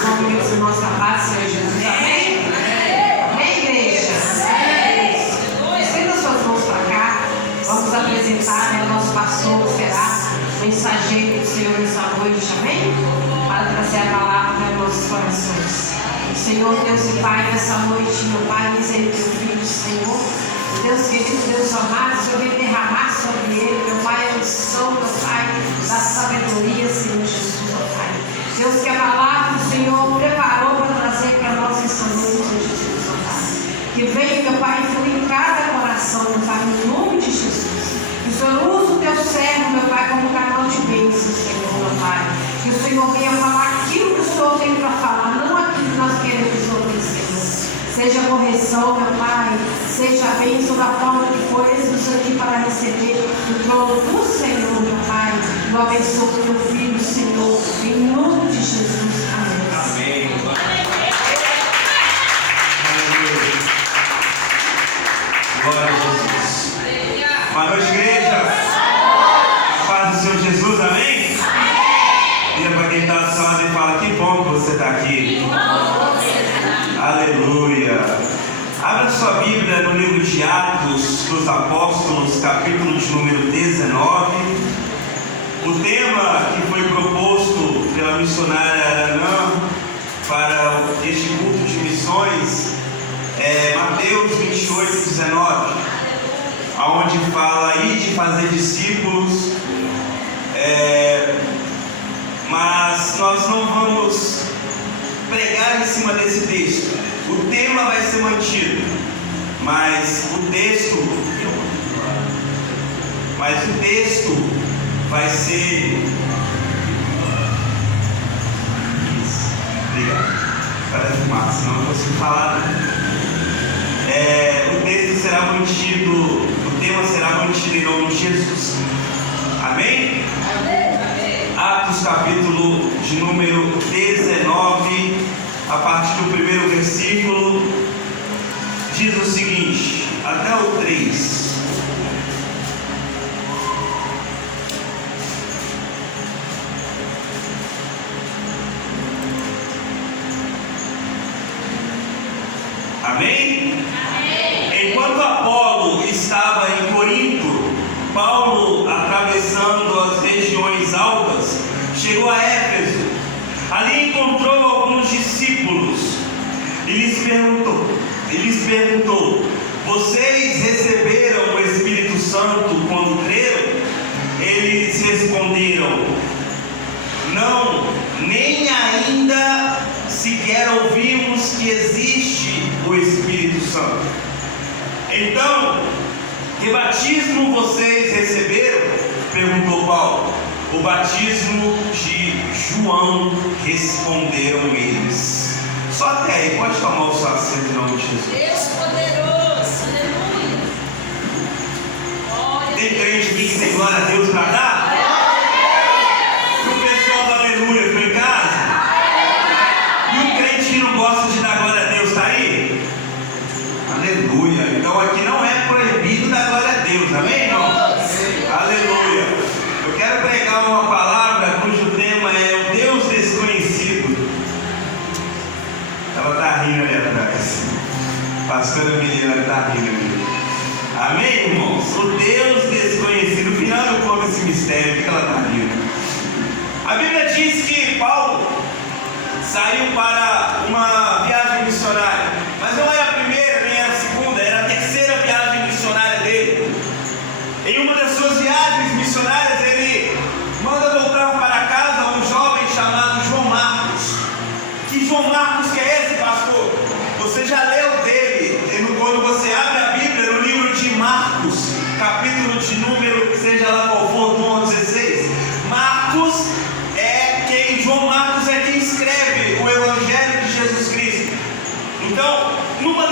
Convido os irmãos da paz, Senhor Jesus. Amém? Amém, igreja? Estenda suas mãos para cá. Vamos apresentar o nosso pastor, que será mensageiro do Senhor nessa noite. Amém? Para trazer a palavra aos nossos corações. Senhor, Deus e Pai, nessa noite, meu Pai, eis aí teu filho, Senhor. Deus querido, Deus amado, Senhor, vem derramar sobre ele, meu Pai, a unção, meu Pai, da sabedoria, Senhor Jesus, meu Pai. Deus, que a palavra do Senhor preparou para trazer para nós essa noite, Senhor Jesus, meu Pai. Que venha, meu Pai, fluir em cada coração, meu Pai, no nome de Jesus. Que o Senhor use o teu servo, meu Pai, como canal de bênção, Senhor, meu Pai. Que o Senhor venha falar aquilo que o Senhor tem para falar, não aquilo que nós queremos ouvir, Senhor. Seja a correção, meu Pai, seja a bênção da forma que for, eis-nos aqui para receber o trono do Senhor, meu Pai. Eu abençoo o teu filho, Senhor, em nome de Jesus. Amém. Amém. Glória a Jesus. Boa noite, igreja. A paz do Senhor Jesus, amém? E para quem está do seu lado e fala, que bom que você está aqui. Aleluia. Abra sua Bíblia no livro de Atos dos Apóstolos, capítulo de número 19. O tema que foi proposto pela missionária Aranã para este culto de missões é Mateus 28, 19, onde fala aí de fazer discípulos, mas nós não vamos pregar em cima desse texto. O tema vai ser mantido, mas o texto vai ser... Obrigado. Para filmar, senão eu não consigo falar. O texto será mantido, o tema será mantido em nome de Jesus. Amém? Atos capítulo de número 19, a partir do primeiro versículo, diz o seguinte, até o 3. Amém? Amém? Enquanto Apolo estava em Corinto, Paulo, atravessando as regiões altas, chegou a Éfeso. Ali encontrou alguns discípulos e lhes perguntou: vocês receberam o Espírito Santo quando creram? Eles responderam: não, nem ainda sequer ouvimos que existe o Espírito Santo. Então, que batismo vocês receberam? Perguntou Paulo. O batismo de João, responderam eles. Só até aí, pode tomar o seu assento em nome de Jesus. Deus poderoso, aleluia. Tem crente aqui que tem glória a Deus para dar? E o pessoal da aleluia foi em casa? E o crente que não gosta de dar glória a Deus está aí? Aleluia. Então aqui não é proibido dar glória a Deus, amém, irmão? Aleluia. Eu quero pregar uma palavra cujo tema é o Deus desconhecido. Ela está rindo ali atrás. Pastora menina está rindo ali. Amém, irmãos? O Deus desconhecido. No final eu conto esse mistério, porque ela está rindo. A Bíblia diz que Paulo saiu para uma viagem missionária. Mas não era a primeira, nem era a segunda, era a terceira viagem missionária dele. Em uma das suas viagens missionárias, ele manda voltar para casa um jovem chamado João Marcos. Que João Marcos que é esse, pastor? Você já leu dele quando você abre a Bíblia no livro de Marcos, capítulo de número, seja lá qual for, do 1 ao 16. João Marcos é quem escreve o Evangelho de Jesus Cristo. Então, numa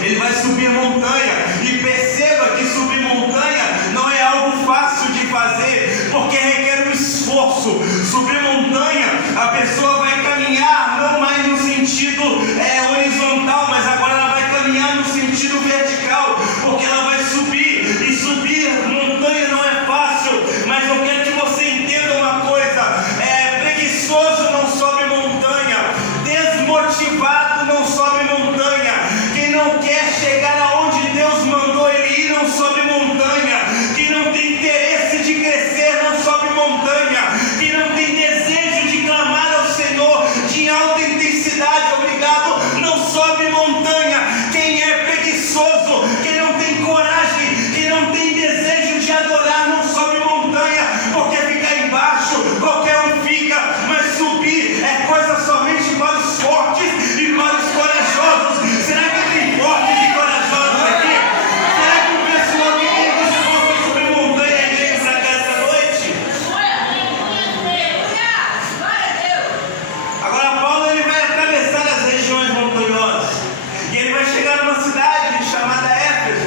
ele vai subir montanha. E perceba que subir montanha não é algo fácil de fazer, porque requer um esforço. Subir montanha, a pessoa vai caminhar não mais no sentido horizontal, mas agora ela vai caminhar no sentido vertical, porque ela vai subir. E subir montanha não é fácil, mas eu quero que você entenda uma coisa: preguiçoso não sobe montanha, desmotivado não sobe montanha, quem não quer chegar aonde Deus mandou ele ir não sobe montanha, quem não tem interesse de crescer não sobe montanha, quem não tem desejo de clamar ao Senhor de alta intensidade, obrigado, não sobe montanha. Quem é preguiçoso, quem não tem coragem, quem não tem desejo de adorar não sobe montanha, porque ficar embaixo qualquer um fica, mas subir é coisa somente para os fortes e para os corajosos. Será que tem fortes e corajosos aqui? Será que o pessoal que tem disposto a subir montanha veio para cá essa noite? Agora Paulo ele vai atravessar as regiões montanhosas e ele vai chegar numa cidade chamada Éfeso.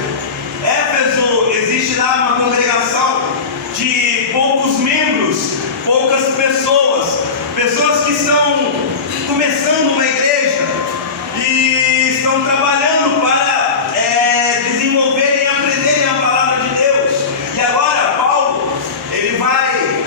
Éfeso, existe lá uma congregação de poucos membros, poucas pessoas que estão começando uma igreja e estão trabalhando para desenvolverem e aprenderem a palavra de Deus. E agora Paulo ele vai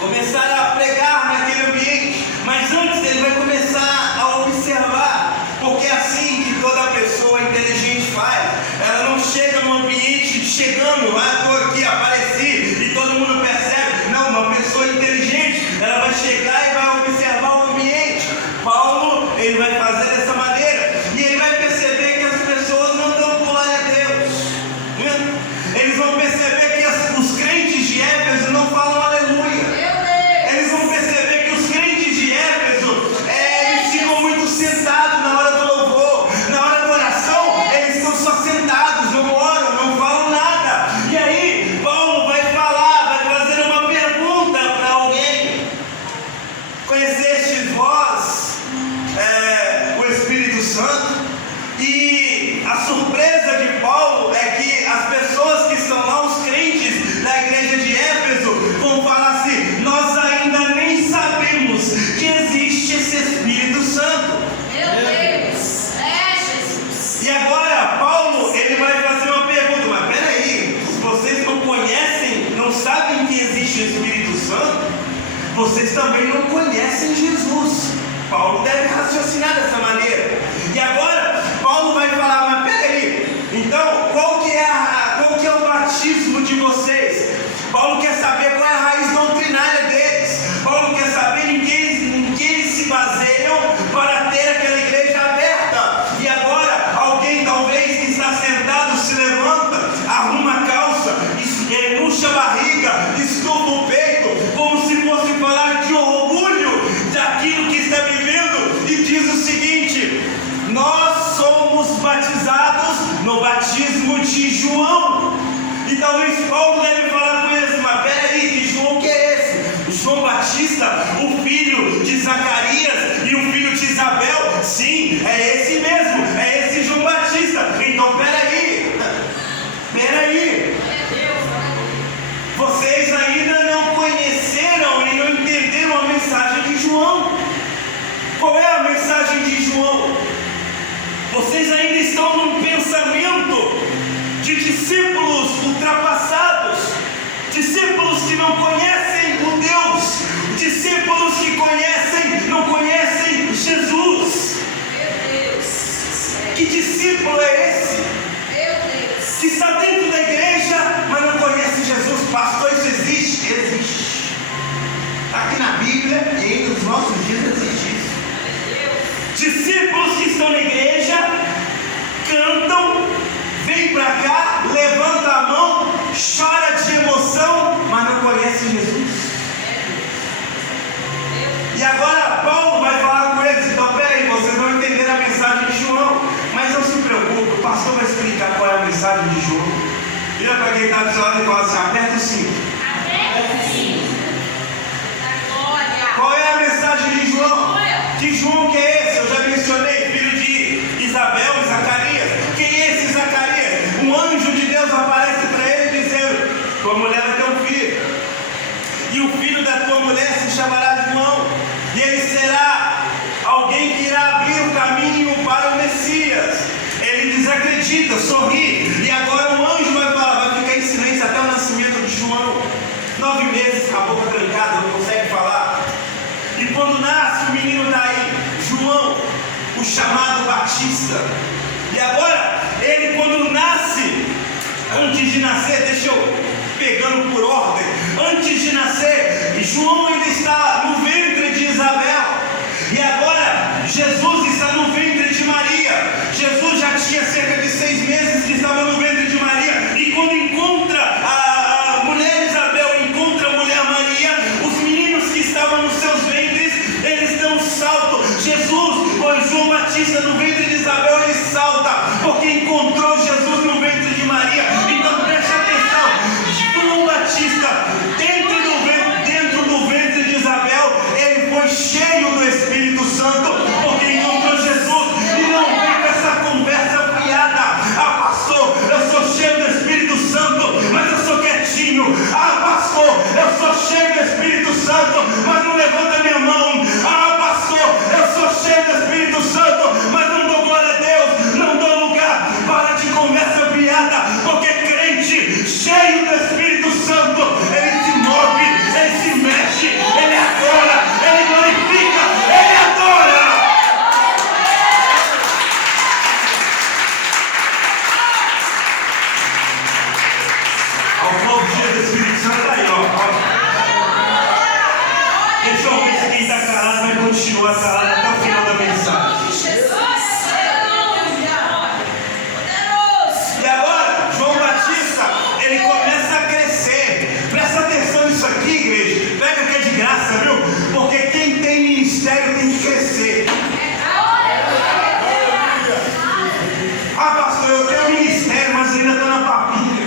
começar a pregar naquele ambiente, mas antes ele vai começar a observar, porque é assim que toda pessoa inteligente faz. Ela não chega no ambiente chegando, estou aqui, apareci e todo mundo percebe. Não, uma pessoa inteligente, ela vai chegar e vai observar o ambiente. Paulo, ele vai fazer dessa maneira e ele vai perceber que as pessoas não dão glória a Deus. Eles vão perceber que os crentes de Éfeso não falam aleluia. Eles vão perceber que os crentes de Éfeso eles ficam muito sentados na hora do louvor, na hora da oração eles estão só sentados, não oram, não falam nada. E aí Paulo vai falar, vai fazer uma pergunta para alguém: conhecestes vós o Espírito Santo? E a surpresa de Paulo é que as pessoas que estão lá, os crentes da igreja de Éfeso, vão falar assim: nós ainda nem sabemos que existe esse Espírito Santo. Meu Deus, Jesus. E agora Paulo ele vai fazer uma pergunta: mas peraí, se vocês não conhecem, não sabem que existe o Espírito Santo, vocês também não conhecem Jesus. Paulo deve raciocinar dessa maneira. E agora Paulo vai falar: mas peraí, então qual que é o batismo de vocês? Paulo quer saber qual é a raiz doutrinária deles. Paulo quer saber em que eles se baseiam para ter aquela igreja aberta. E agora alguém talvez que está sentado se levanta, arruma a calça, murcha a barriga, estufa o peito, como se fosse falar de orgulho daquilo que está vivendo, e diz o seguinte: nós somos batizados no batismo de João. E talvez Paulo deve falar com eles: mas peraí, que João que é esse? João Batista, o filho de Zacarias e o filho de Isabel? Sim, é esse mesmo, é esse João Batista. Então peraí, vocês ainda não conheceram e não entenderam a mensagem de João. Qual é a mensagem de João? Vocês ainda estão num pensamento de discípulos ultrapassados, discípulos que não conhecem o Deus, discípulos que não conhecem Jesus. Meu Deus. Que discípulo é esse? Meu Deus. Que está dentro da igreja, mas não conhece Jesus. Pastor, isso existe? Existe. Está aqui na Bíblia e ainda nos nossos dias existe isso. Discípulos que estão na igreja, cantam, vem para cá, levanta a mão, chora de emoção, mas não conhece Jesus. E agora Paulo vai falar com eles: então peraí, vocês vão entender a mensagem de João, mas não se preocupe, o pastor vai explicar qual é a mensagem de João. Vira para quem está do seu lado e fala assim: aperta o cinto. Qual é a mensagem de João? Que João que é esse? Eu já mencionei, filho de Isabel e Zacarias. Quem tua mulher vai ter um filho, e o filho da tua mulher se chamará João, e ele será alguém que irá abrir o caminho para o Messias. Ele desacredita, sorri, e agora o anjo vai falar, vai ficar em silêncio até o nascimento de João. 9 meses com a boca trancada, não consegue falar. E quando nasce o menino está aí, João, o chamado Batista. E agora, ele quando nasce, antes de nascer, deixa eu pegando por ordem, antes de nascer, João ainda está no ventre de Isabel. E agora, Jesus está no ventre de Maria. Jesus já tinha cerca de 6 meses que estava no ventre de Maria. E quando encontra a mulher Isabel, encontra a mulher Maria, os meninos que estavam nos seus ventres, eles dão um salto. Jesus, ou João Batista no ventre de Isabel, ele salta, porque encontrou Jesus no ventre de Maria. Então preste atenção, João Batista, dentro do ventre de Isabel, ele foi cheio do Espírito Santo, porque encontrou Jesus. E não vem com essa conversa fiada. Ah, pastor, eu sou cheio do Espírito Santo, mas eu sou quietinho. Ah, pastor, eu sou cheio do Espírito Santo, mas não levanta minha mão. Ah, pastor, eu sou cheio do Espírito Santo, mas não dou glória a Deus, não dou lugar. Para de conversa fiada, porque crente cheio do Espírito Santo, ele se move, ele se mexe, ele adora, ele glorifica, ele adora. Ao povo cheio do Espírito Santo aí, ó. Deixa eu ver se quem está calado vai continuar calado até o final da mensagem. E agora, João Batista, ele começa a crescer. Presta atenção nisso aqui, igreja. Pega que é de graça, viu? Porque quem tem ministério tem que crescer. Ah, pastor, eu tenho ministério, mas ainda estou na papinha.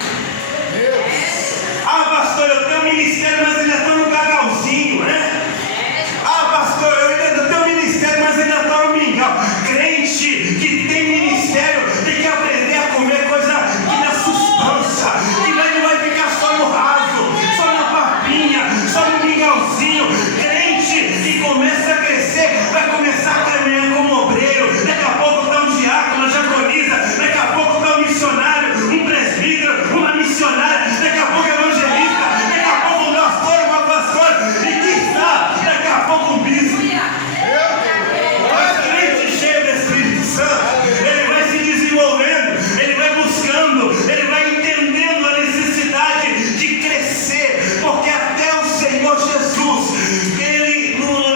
Ah, pastor, eu tenho ministério, mas ainda estou no gagalzinho, né? Ah, pastor, eu ainda tenho ministério, mas ainda estou no mingau. Crente que tem ministério tem que aprender a comer coisa que dá sustância, que não vai ficar só no raso, só na papinha, só no mingauzinho. Crente que começa a crescer, vai começar a caminhar como obreiro. Daqui a pouco está um diácono, diaconisa, daqui a pouco está um missionário, um presbítero, uma missionária, daqui a pouco evangelista, daqui a pouco um pastor, uma pastora, e quem sabe, daqui a pouco um bispo. Mas crente cheio do Espírito Santo, ele vai se desenvolvendo, ele vai buscando, ele vai entendendo a necessidade de crescer, porque até o Senhor Jesus,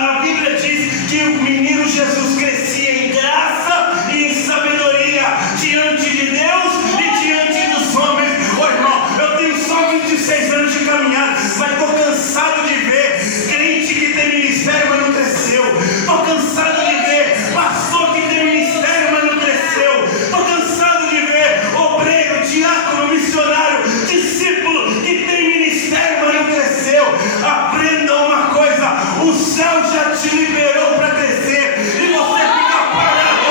a Bíblia diz que o menino Jesus crescia em graça e em sabedoria diante de Deus e diante dos homens. Ô irmão, eu tenho só 26 anos de caminhada, mas estou cansado de ver crente que tem ministério, mas não cresceu. Estou cansado de ver pastor que tem ministério, mas não cresceu. Estou cansado de ver obreiro, diácono, missionário, discípulo que tem ministério, mas não cresceu. Aprenda uma coisa: o céu já te liberou para crescer, e você fica parado,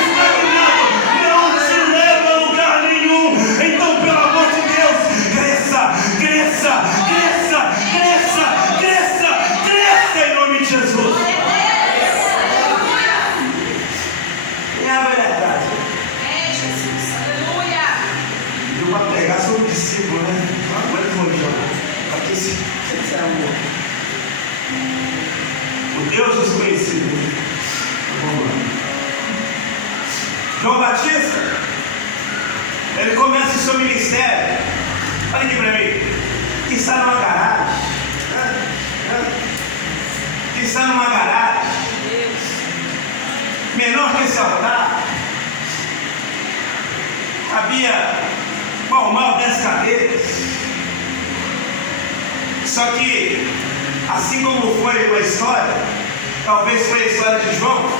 estagnado, não te leva a lugar nenhum. Então, pelo amor de Deus, cresça, cresça, cresça, cresça, cresça, cresça em nome de Jesus. É a verdade. Deu para pregar sobre o discípulo, né? Agora eu vou jogar. Aqui esse é amor. O Deus desconhecido. Vamos lá. João Batista, ele começa o seu ministério. Olha aqui para mim. Que está numa garagem. Que está numa garagem. Menor que esse altar. Havia mal 10 cadeiras. Só que, assim como foi uma história, talvez foi a história de João,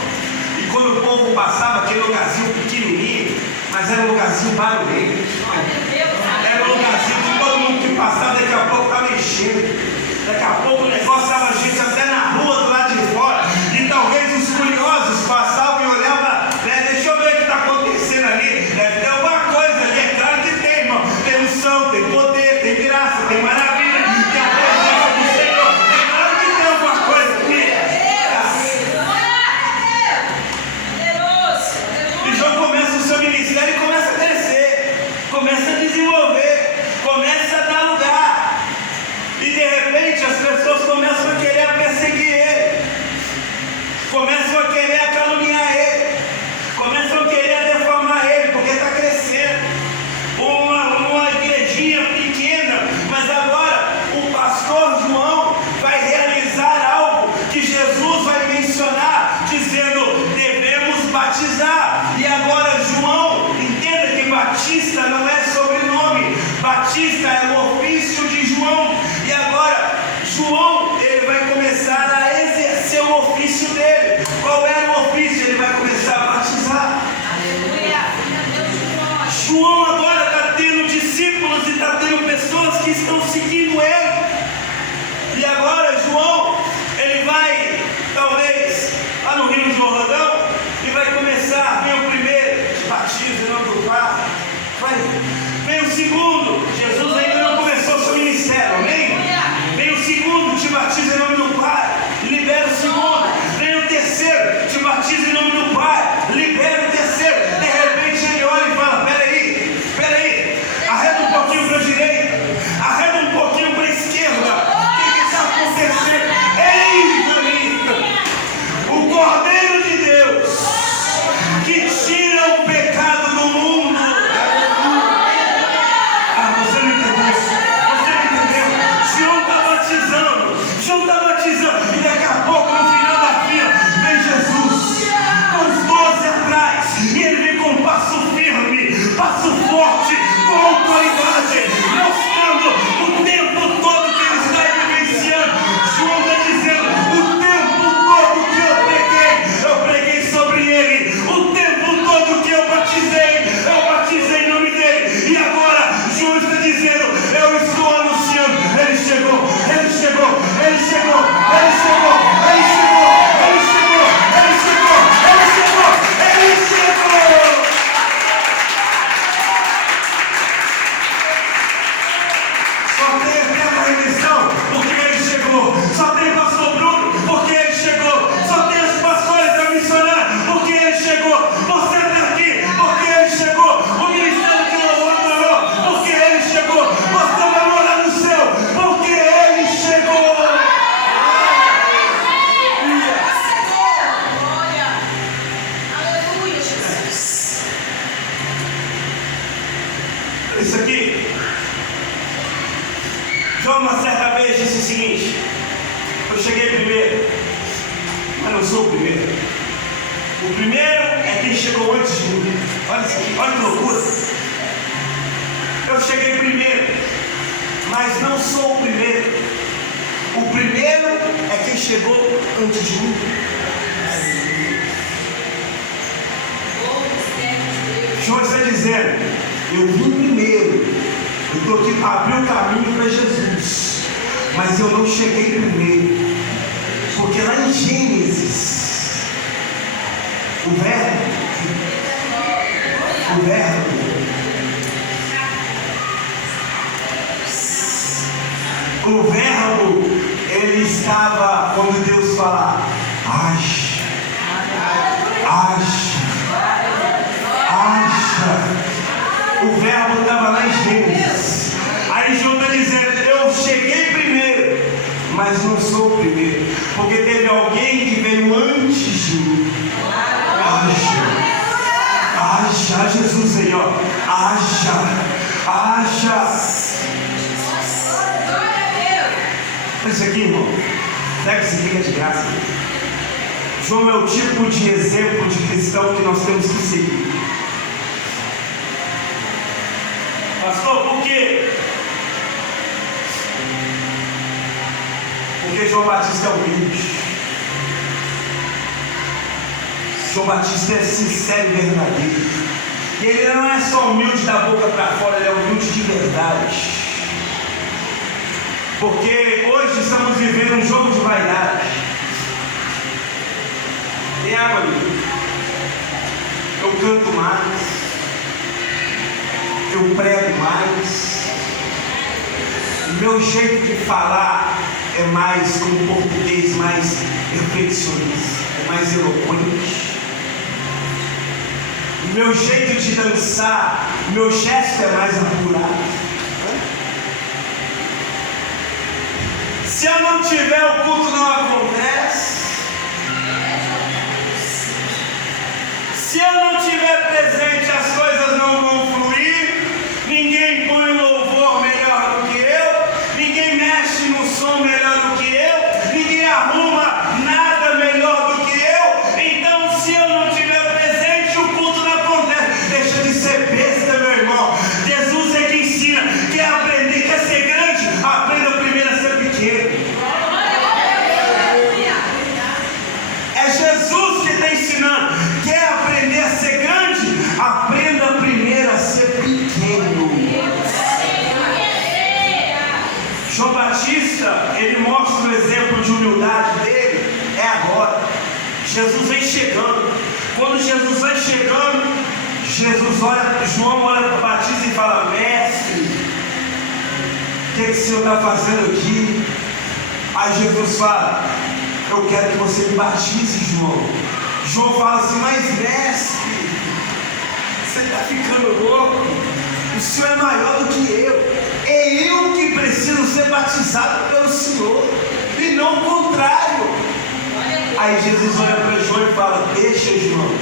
e quando o povo passava, aquele lugarzinho pequenininho, mas era um lugarzinho barulhento, era um lugarzinho que todo mundo que passava, daqui a pouco estava enchendo, daqui a pouco o negócio estava gente até na rua do lado de fora, e talvez os curiosos passavam e olhavam, deixa eu ver o que está acontecendo ali, deve ter alguma coisa ali. É claro que tem, irmão, tem unção, tem poder, tem graça, tem João agora está tendo discípulos e está tendo pessoas que estão seguindo ele. E agora João, ele vai, talvez, lá no Rio Jordão, e vai começar, vem o primeiro, te batiza em nome do Pai. Vem o segundo, Jesus ainda não começou o seu ministério, amém? Vem o segundo, te batiza em nome do Pai, libera o segundo. Vem o terceiro, te batiza em nome do Pai, libera o terceiro. De repente ele olha e fala: peraí, arreda um pouquinho para a direita, arreda um pouquinho para a esquerda. O que está acontecendo? Eis ali o Cordeiro de Deus que tira o pecado do mundo. Você não entendeu? João está batizando, e daqui a pouco, no final da fila, vem Jesus, com os 12 atrás, e ele vem com um passo firme, passo forte, com autoridade, mostrando o tempo todo que ele está vivenciando. João está dizendo: o tempo todo que eu preguei sobre ele, o tempo todo que eu batizei em nome dele, e agora João está dizendo: eu estou anunciando, ele chegou. Só tem eterna remissão porque ele chegou. Só tem pastor Bruno porque ele chegou. Só tem os pastores da missionária porque ele chegou. Você está aqui porque ele chegou. O ministério de louvor adorou porque ele chegou. Você vai morar no céu porque ele chegou. Isso aqui, João uma certa vez disse o seguinte: eu cheguei primeiro, mas não sou o primeiro. O primeiro é quem chegou antes de mim. Olha isso aqui, olha que loucura. Eu cheguei primeiro, mas não sou o primeiro. O primeiro é quem chegou antes de mim. João está dizendo: eu vim primeiro, eu estou aqui para abrir o caminho para Jesus, mas eu não cheguei primeiro, porque lá em Gênesis, o verbo, ele estava, quando Deus fala, haja. O verbo estava lá em Gênesis. Aí João está dizendo: eu cheguei primeiro, mas não sou o primeiro, porque teve alguém que veio antes de mim. Haja, Jesus aí, ó. Haja. Olha isso aqui, irmão. Pega esse aqui, é de graça. João é o tipo de exemplo de cristão que nós temos que seguir. Pastor, por quê? Porque João Batista é humilde. João Batista é sincero e verdadeiro. E ele não é só humilde da boca para fora, ele é humilde de verdade. Porque hoje estamos vivendo um jogo de vaidade. Tem água ali. Eu canto mais. Eu prego mais. O meu jeito de falar é mais como português, mais perfeccionista, é mais eloquente. O meu jeito de dançar, o meu gesto é mais apurado. Se eu não tiver, o culto não acontece. Se eu não tiver presente, as coisas não vão fluir. Ninguém põe um louvor melhor do que eu. Ninguém mexe no som melhor do que eu. Ninguém arruma nada melhor do que eu. Então, se eu não tiver presente, o culto não acontece. Deixa de ser besta, meu irmão. Jesus é que ensina. Quer aprender, quer ser grande? Aprenda primeiro a ser pequeno. É Jesus que está ensinando. Quer aprender a ser grande? João olha para o Batista e fala: mestre, o que o Senhor está fazendo aqui? Aí Jesus fala: eu quero que você me batize, João. João fala assim: mas mestre, você está ficando louco, o Senhor é maior do que eu, é eu que preciso ser batizado pelo Senhor, e não o contrário. Aí Jesus olha para João e fala: deixa, João,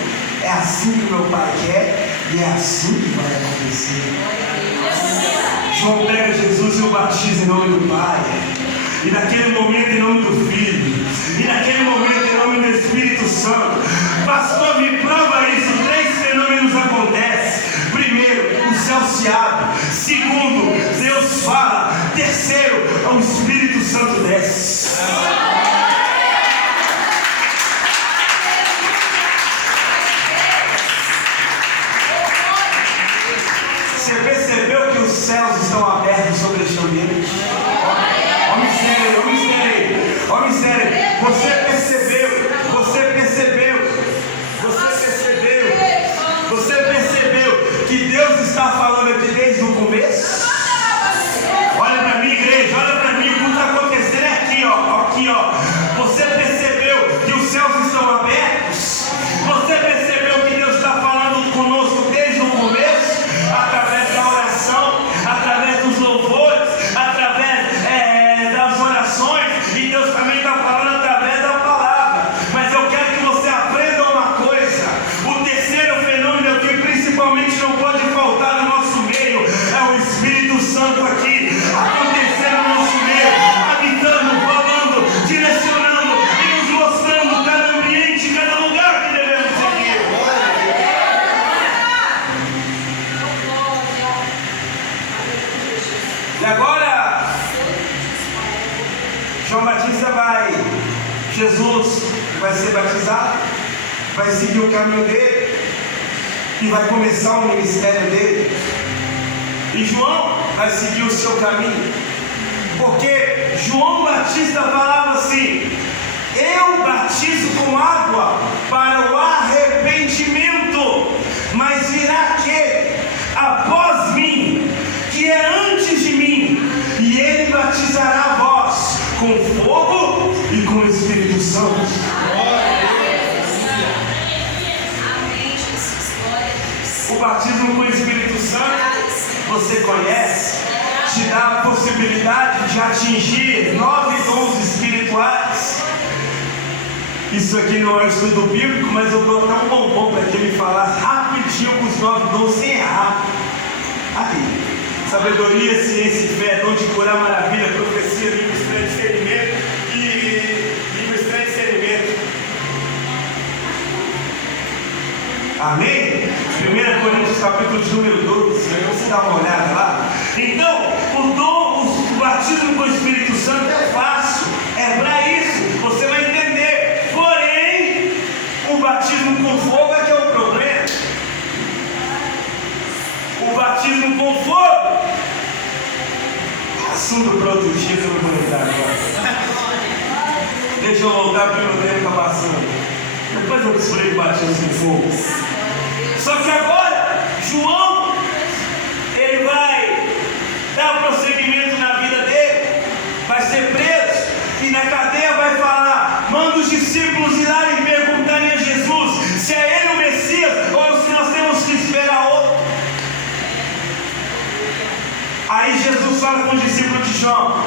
é assim que meu Pai quer e é assim que vai acontecer. João pega Jesus e o batiza em nome do Pai, e naquele momento em nome do Filho, e naquele momento em nome do Espírito Santo. Pastor, me prova isso. 3 fenômenos acontecem. Primeiro, o céu se abre. Segundo, Deus fala. Terceiro, o Espírito Santo desce. Você percebeu que os céus estão abertos sobre este ambiente? Ó mistério, ó mistério, ó mistério. Você percebeu que Deus está falando aqui desde o começo? Olha para mim, igreja, olha para mim, o que está acontecendo é aqui, ó, aqui, ó. Você percebeu que os céus estão abertos? Você percebeu que Deus está falando conosco desde o começo? Através da oração, através dos louvores, através das orações, e Deus também está falando através da palavra. Mas eu quero que você aprenda uma coisa: o terceiro fenômeno que principalmente não pode faltar no nosso meio é o Espírito Santo aqui, acontecendo no nosso meio, habitando, falando, direcionando e nos mostrando cada ambiente, cada lugar que devemos seguir. E agora, João Batista Jesus vai ser batizado, vai seguir o caminho dele e vai começar o ministério dele. E João vai seguir o seu caminho, porque João Batista falava assim: eu batizo com água para o arrependimento, mas virá aquele após mim, que é antes de mim, e ele batizará vós com fogo e com o Espírito Santo. O batismo com o Espírito Santo, você conhece, te dá a possibilidade de atingir 9 dons espirituais. Isso aqui não é um estudo bíblico, mas eu vou botar um bombom para que ele falasse rapidinho com os 9 dons sem errar. Aqui: sabedoria, ciência e fé, dom de curar, maravilha, profecia, língua estranha, discernimento e língua estranha, discernimento. Amém? 1 Coríntios capítulo de número 12, você dá uma olhada lá. Então, o batismo com o Espírito Santo é fácil, é para isso, você vai entender. Porém, o batismo com fogo é que é o problema. O batismo com fogo, assunto para outro dia, que eu não vou entrar agora. Deixa eu voltar para o meu tempo está passando. Depois eu explico o batismo com fogo. Só que agora, João, ele vai dar prosseguimento na vida dele, vai ser preso, e na cadeia vai falar: manda os discípulos ir lá e perguntarem a Jesus se é ele o Messias ou se nós temos que esperar outro. Aí Jesus fala com os discípulos de João: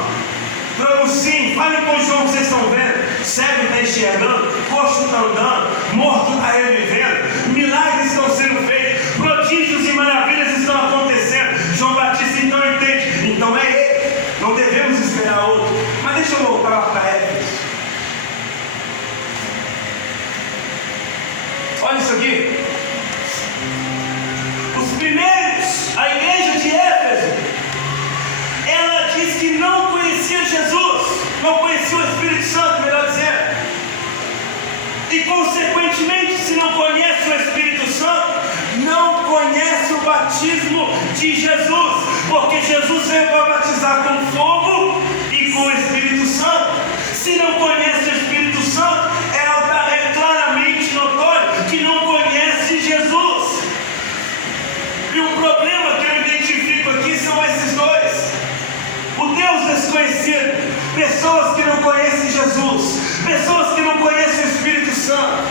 sim, falem com João que vocês estão vendo. Cego está enxergando, coxo está andando, morto está revivendo, milagres estão sendo feitos, prodígios e maravilhas estão acontecendo. João Batista então entende: então é ele, não devemos esperar outro. Mas deixa eu voltar lá para Éfeso. Olha isso aqui. Os primeiros, a igreja de Éfeso, ela diz que não conhecia Jesus, não conhecia o Espírito Santo, melhor dizendo. E consequentemente, se não conhece o Espírito Santo, não conhece o batismo de Jesus, porque Jesus veio para batizar com fogo e com o Espírito Santo. Se não conhece o Espírito Santo, é claramente notório que não conhece Jesus. E o problema que eu identifico aqui são esses dois. O Deus desconhecido, pessoas que não conhecem Jesus, pessoas que não conhecem o Espírito Santo.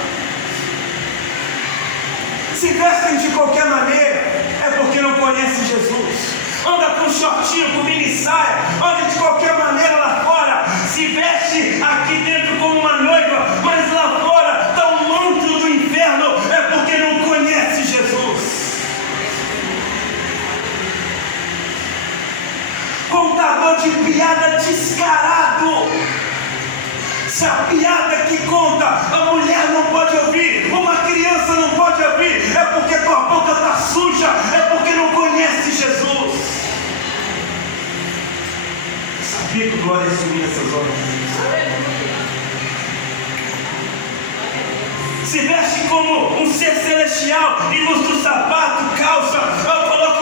Se vestem de qualquer maneira, é porque não conhecem Jesus. Anda com shortinho, com mini saia, anda de qualquer maneira lá fora, se veste aqui dentro como uma noiva, mas lá fora está um manto do inferno, é porque não conhece Jesus. Contador de piada descarado. Se a piada que conta a mulher não pode ouvir, uma criança não pode ouvir, é porque tua boca está suja, é porque não conhece Jesus. Sabia que glória é sumir essas horas. Se veste como um ser celestial, ilustra o sapato, calça, coloca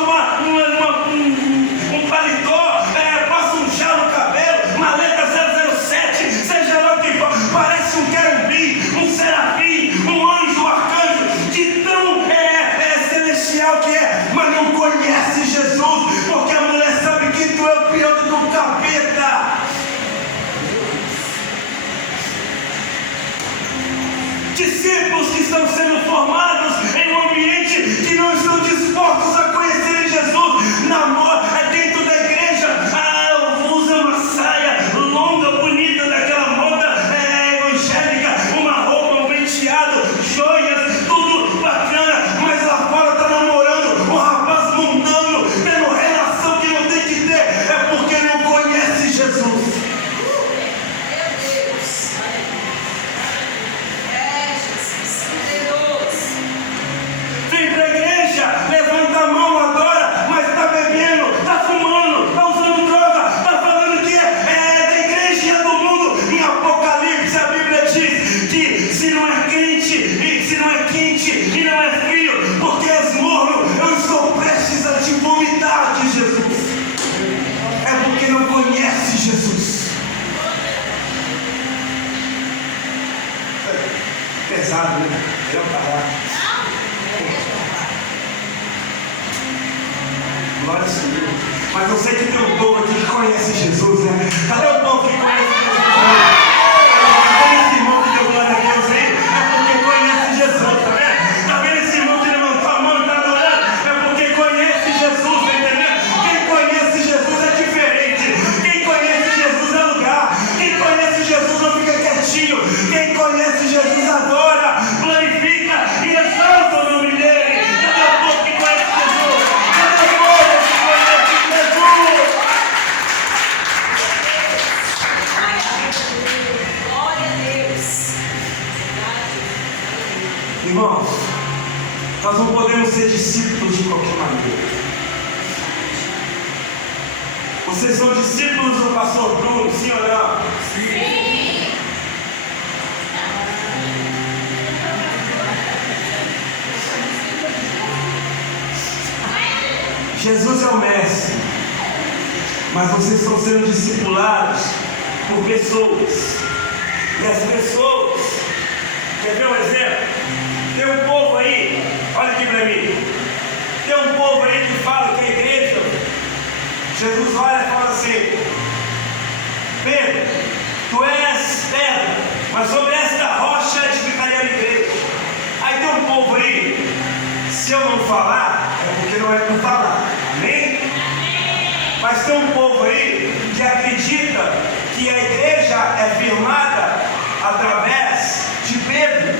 um paletó, passa um gel no cabelo, maleta 007, seja lá o que for, parece um querubim, um serafim, um anjo, um arcanjo, de tão celestial que é, mas não conhece Jesus, porque a mulher sabe que tu é o pior do que um capeta. Discípulos que estão sendo formados em um ambiente que não estão dispostos a conhecer Jesus, namoro, dentro da igreja, usa uma saia longa, bonita, daquela moda evangélica, uma roupa, um penteado, joias, tudo bacana, mas lá fora está namorando um rapaz mundano, tendo relação que não tem que ter, é porque não conhece Jesus. Vem pra igreja, levanta a mão, adora, mas está bebendo, está fumando, está usando droga, está falando que é da igreja e é do mundo. Em Apocalipse a Bíblia diz que se não é crente, e se não é quente e não é frio, porque és morno, eu estou prestes a te vomitar de Jesus. É porque não conhece Jesus. Pesado, né? Eu parar. Glória a Deus. Mas eu sei que tem um povo aqui que conhece Jesus, né? Cadê o povo que conhece Jesus? Cadê esse irmão que deu glória a Deus aí? É porque conhece Jesus, tá vendo? Tá vendo esse irmão que levantou a mão e tá adorando? É porque conhece Jesus, tá entendendo? Quem conhece Jesus é diferente. Quem conhece Jesus é lugar. Quem conhece Jesus não fica quietinho. Quem conhece Jesus adora, glorifica e exalta o nome dele. Cadê o povo que conhece Jesus? Cadê o povo que conhece Jesus? Glória a Deus. Irmãos, nós não podemos ser discípulos de qualquer maneira. Vocês são discípulos do pastor Bruno, sim ou não? Sim. Jesus é o mestre, mas vocês estão sendo discipulados por pessoas. E as pessoas, quer ver um exemplo? Tem um povo aí, olha aqui para mim. Tem um povo aí que fala que a igreja, Jesus olha e fala assim: Pedro, tu és pedra, mas sobre esta rocha edificarei a minha igreja. Aí tem um povo aí, se eu não falar, é porque não é para falar, amém? Mas tem um povo aí que acredita que a igreja é firmada através de Pedro.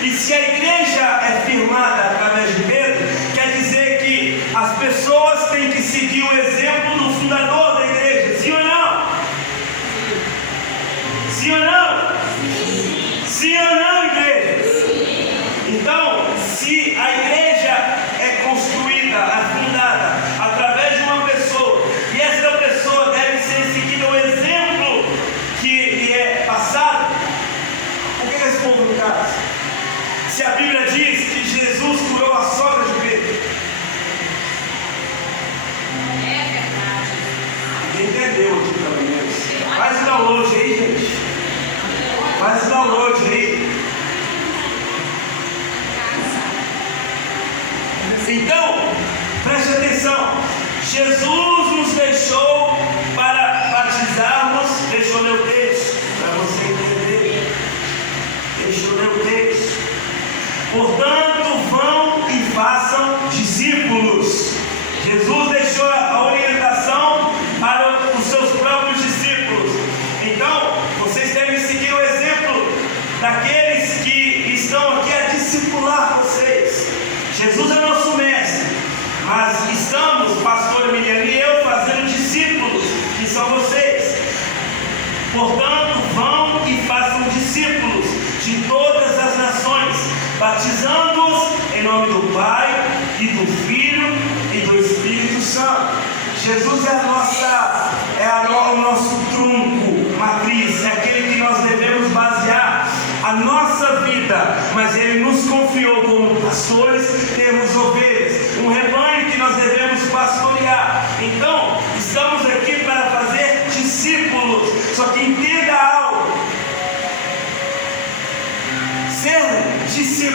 E se a igreja é firmada através de Pedro, quer dizer que as pessoas têm que seguir o exemplo do fundador da igreja, sim ou não? Sim ou não? Sim ou não, igreja? Então, se a igreja é construída, é fundada através de uma pessoa, e essa pessoa deve ser seguida o exemplo que lhe é passado, por que esse povo não casa? Se a Bíblia diz que Jesus curou a sogra de Pedro, É verdade. ninguém entendeu aqui pelo menos. Faz o download aí, gente. Faz o download aí. Então, atenção, Jesus nos deixou para batizarmos. Deixa eu ler o texto, para você entender. Deixa eu ler o texto. Portanto, vão e façam discípulos. Jesus deixou a orientação para os seus próprios discípulos. Então, vocês devem seguir o exemplo daqueles que estão aqui a discipular vocês. Jesus é nosso mestre, mas estamos, pastor Emiliano e eu, fazendo discípulos, que são vocês. Portanto, vão e façam discípulos de todas as nações, batizando-os em nome do Pai e do Filho e do Espírito Santo. Jesus é o nosso tronco, matriz, é aquele que nós devemos basear a nossa vida, mas Ele nos confiou como pastores, temos ovelhas, um rebanho que nós devemos pastorear. Então, estamos aqui para fazer discípulos, só que entenda algo: ser discípulo